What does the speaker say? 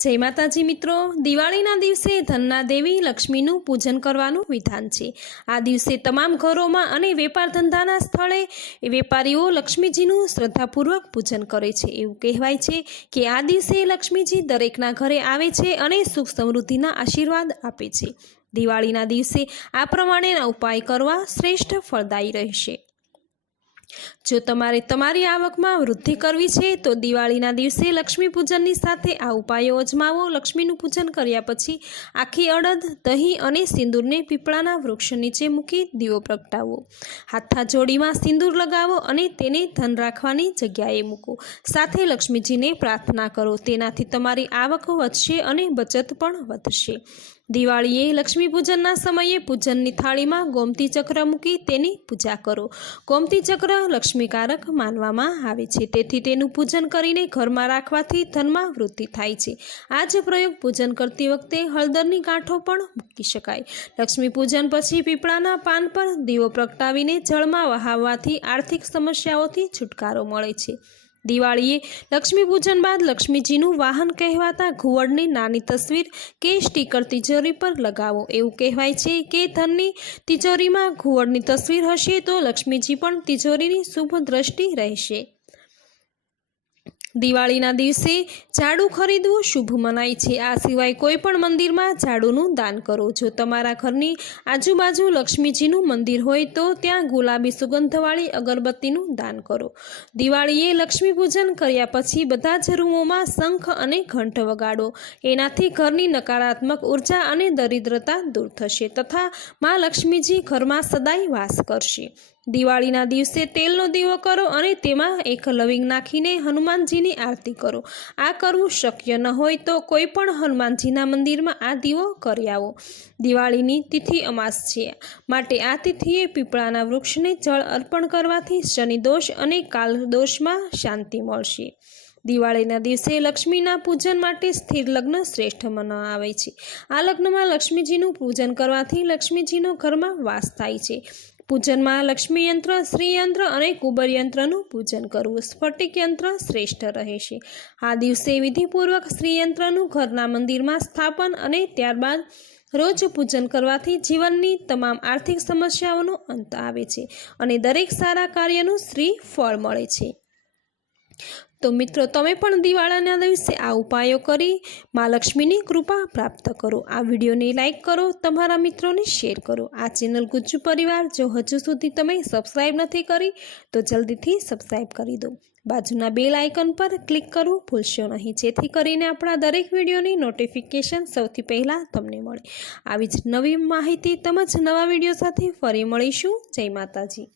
જય માતાજી મિત્રો. દિવાળીના દિવસે ધનના દેવી લક્ષ્મીનું પૂજન કરવાનું વિધાન છે. આ દિવસે તમામ ઘરોમાં અને વેપાર ધંધાના સ્થળે વેપારીઓ લક્ષ્મીજીનું શ્રદ્ધાપૂર્વક પૂજન કરે છે. એવું કહેવાય છે કે આ દિવસે લક્ષ્મીજી દરેકના ઘરે આવે છે અને સુખ સમૃદ્ધિના આશીર્વાદ આપે છે. દિવાળીના દિવસે આ પ્રમાણેના ઉપાય કરવા શ્રેષ્ઠ ફળદાયી રહેશે. જો તમારે તમારી આવકમાં વૃદ્ધિ કરવી છે, તો દિવાળીના દિવસે લક્ષ્મી પૂજનની સાથે આ ઉપાયો અજમાવો. લક્ષ્મીનું પૂજન કર્યા પછી આખી અડદ, દહીં અને સિંદૂરને પીપળાના વૃક્ષ નીચે મૂકી દીવો પ્રગટાવો. હાથા જોડીમાં સિંદૂર લગાવો અને તેને ધન રાખવાની જગ્યાએ મૂકો. સાથે લક્ષ્મીજીને પ્રાર્થના કરો. તેનાથી તમારી આવક વધશે અને બચત પણ વધશે. દિવાળીએ લક્ષ્મી પૂજનના સમયે પૂજનની થાળીમાં ગોમતી ચક્ર મૂકી તેની પૂજા કરો. ગોમતી ચક્ર લક્ષ્મીકારક માનવામાં આવે છે. તેથી તેનું પૂજન કરીને ઘરમાં રાખવાથી ધનમાં વૃદ્ધિ થાય છે. આ જ પ્રયોગ પૂજન કરતી વખતે હળદરની ગાંઠો પણ મૂકી શકાય. લક્ષ્મી પૂજન પછી પીપળાના પાન પર દીવો પ્રગટાવીને જળમાં વહાવવાથી આર્થિક સમસ્યાઓથી છુટકારો મળે છે. દિવાળીએ લક્ષ્મી પૂજન બાદ લક્ષ્મીજીનું વાહન કહેવાતા ઘુવડની નાની તસવીર કે સ્ટીકર તિજોરી પર લગાવો. એવું કહેવાય છે કે ધનની તિજોરીમાં ઘુવડની તસવીર હશે તો લક્ષ્મીજી પણ તિજોરીની શુભ દ્રષ્ટિ રહેશે. દિવાળીના દિવસે ઝાડુ ખરીદવું શુભ મનાય છે. આ સિવાય કોઈ પણ મંદિરમાં ઝાડુનું દાન કરો. જો તમારા ઘરની આજુબાજુ લક્ષ્મીજીનું મંદિર હોય તો ત્યાં ગુલાબી સુગંધવાળી અગરબત્તીનું દાન કરો. દિવાળીએ લક્ષ્મી પૂજન કર્યા પછી બધા જ રૂમોમાં શંખ અને ઘંટ વગાડો. એનાથી ઘરની નકારાત્મક ઊર્જા અને દરિદ્રતા દૂર થશે તથા મા લક્ષ્મીજી ઘરમાં સદાય વાસ કરશે. દિવાળીના દિવસે તેલનો દીવો કરો અને તેમાં એક લવિંગ નાખીને હનુમાનજીની આરતી કરો. આ કરવું શક્ય ન હોય તો કોઈ પણ હનુમાનજીના મંદિરમાં આ દીવો કરી આવો. દિવાળીની તિથિ અમાસ છે. માટે આ તિથિએ પીપળાના વૃક્ષને જળ અર્પણ કરવાથી શનિદોષ અને કાલદોષમાં શાંતિ મળશે. દિવાળીના દિવસે લક્ષ્મીના પૂજન માટે સ્થિર લગ્ન શ્રેષ્ઠ માનવામાં આવે છે. આ લગ્નમાં લક્ષ્મીજીનું પૂજન કરવાથી લક્ષ્મીજીનો ઘરમાં વાસ થાય છે. પૂજનમાં લક્ષ્મી યંત્ર, શ્રી અને કુબર યંત્રનું પૂજન કરવું. સ્ફટિક યંત્ર શ્રેષ્ઠ રહેશે. આ દિવસે વિધિપૂર્વક શ્રી યંત્રનું ઘરના મંદિરમાં સ્થાપન અને ત્યારબાદ રોજ પૂજન કરવાથી જીવનની તમામ આર્થિક સમસ્યાઓનો અંત આવે છે અને દરેક સારા કાર્યનું શ્રી ફળ મળે છે. તો મિત્રો, તમે પણ દિવાળાના દિવસે આ ઉપાયો કરી મા લક્ષ્મીની કૃપા પ્રાપ્ત કરો. આ વિડીયોને લાઇક કરો, તમારા મિત્રોને શેર કરો. આ ચેનલ ગુજ્જુ પરિવાર જો હજુ સુધી તમે સબસ્ક્રાઈબ નથી કરી, તો જલ્દીથી સબસ્ક્રાઈબ કરી દો. બાજુના બેલ આઇકન પર ક્લિક કરવું ભૂલશો નહીં. જેથી કરીને આપણા દરેક વિડીયોની નોટિફિકેશન સૌથી પહેલાં તમને મળે. આવી જ નવી માહિતી તેમજ નવા વીડિયો સાથે ફરી મળીશું. જય માતાજી.